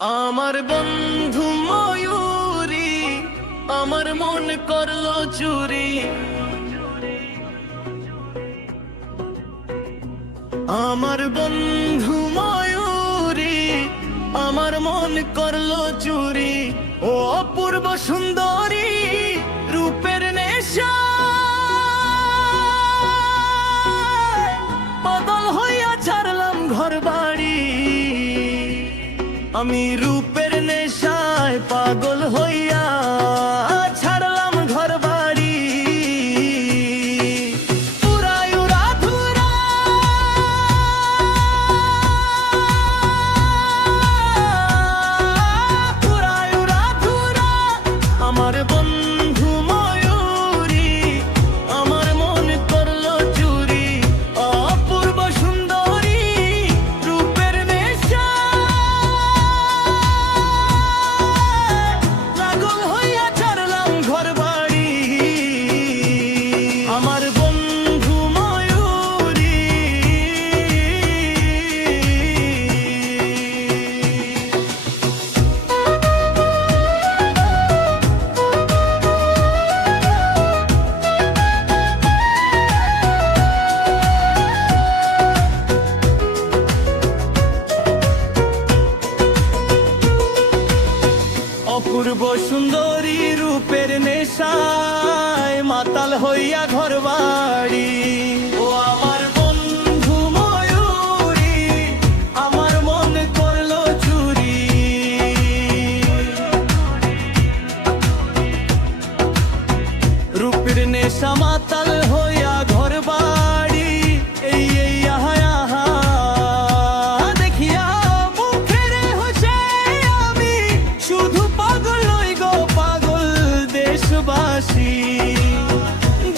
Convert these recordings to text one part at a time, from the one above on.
আমার বন্ধু ময়ূরী আমার মন করলো চুরি। আমার বন্ধু ময়ূরী আমার মন করলো চুরি। ও অপূর্ব সুন্দরী রূপের নেশা পাগল হইয়া ছাড়লাম ঘর বাড়ি। আমি রূপের নেশায় পাগল হইয়া ছাড়লাম ঘর বাড়ি। উড়াই উড়া ধুরা উড়াই উড়া ধুরা আমার বন্ধু ময়ূরী আমার মন করলো চুরি। অপূর্ব সুন্দরী রূপের নেশা পাগল হইয়া ছাড়লাম ঘর বাড়ি। আমার বন্ধু ময়ূরী অপূর্ব সুন্দরী রূপের নেশায় মাতাল হইয়া ঘর বাড়ি। ও আমার বন্ধু ময়ূরী আমার মন করলো চুরি। রূপের নেশা মাতাল হইয়া ঘর বাড়ি। এই এই আহা আহা দেখিয়া মুখের হোসে আমি শুধু পাগল হই গো পাগল দেশবাসী।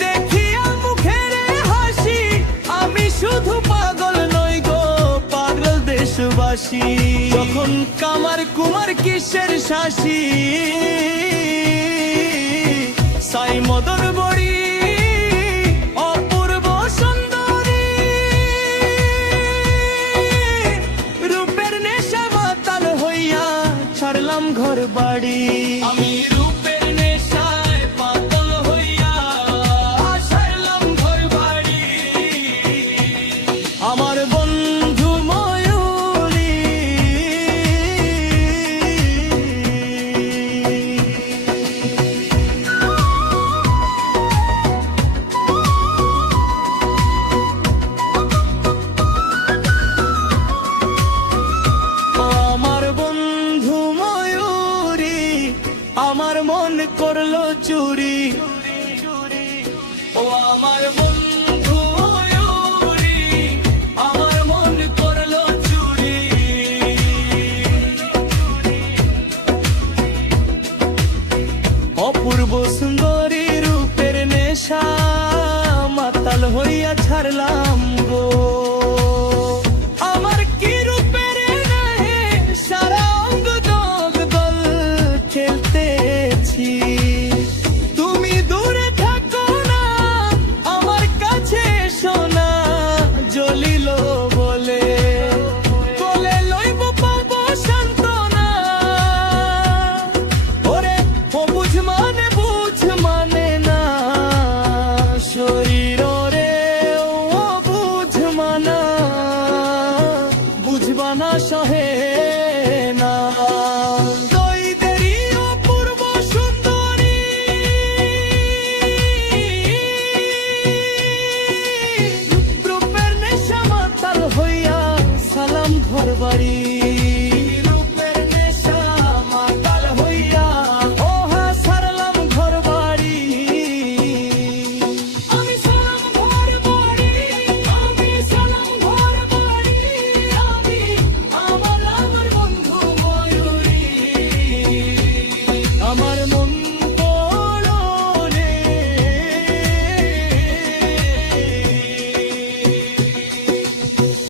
দেখিয়া মুখের হাসি আমি শুধু পাগল নই গো পাগল দেশবাসী। যখন কামার কুমার কিসের শাসি সাই মদন বড়ি অপূর্ব সুন্দরী রূপের নেশা মাতাল হইয়া ছাড়লাম ঘর বাড়ি। আমি রূপের নেশায় পাগল হইয়া ছাড়লাম ঘর বাড়ি। আমার বন্ধু ময়ূরী আমার বন্ধু ময়ূরী আমার মন করলো চুরি। ও আমার বন্ধু ময়ূরী আমার মন করলো চুরি। অপূর্ব সুন্দরী রূপের নেশা মাতাল হইয়া ছাড়লাম গো। আমার কি রূপের নাহে সারা অঙ্গ দগ দল খেলতেছি। তুমি দূরে থাকো না আমার কাছে সোনা জ্বলিল বলে কোলে লইব পাবো সান্ত্বনা। ওরে ও বুঝ মানে না শরীর রে ও বুঝ মানা বুঝবা না সহে না। দইদেরই অপূর্ব সুন্দরী রূপের নেশা মাতাল হইয়া সালাম ঘর বাড়ি।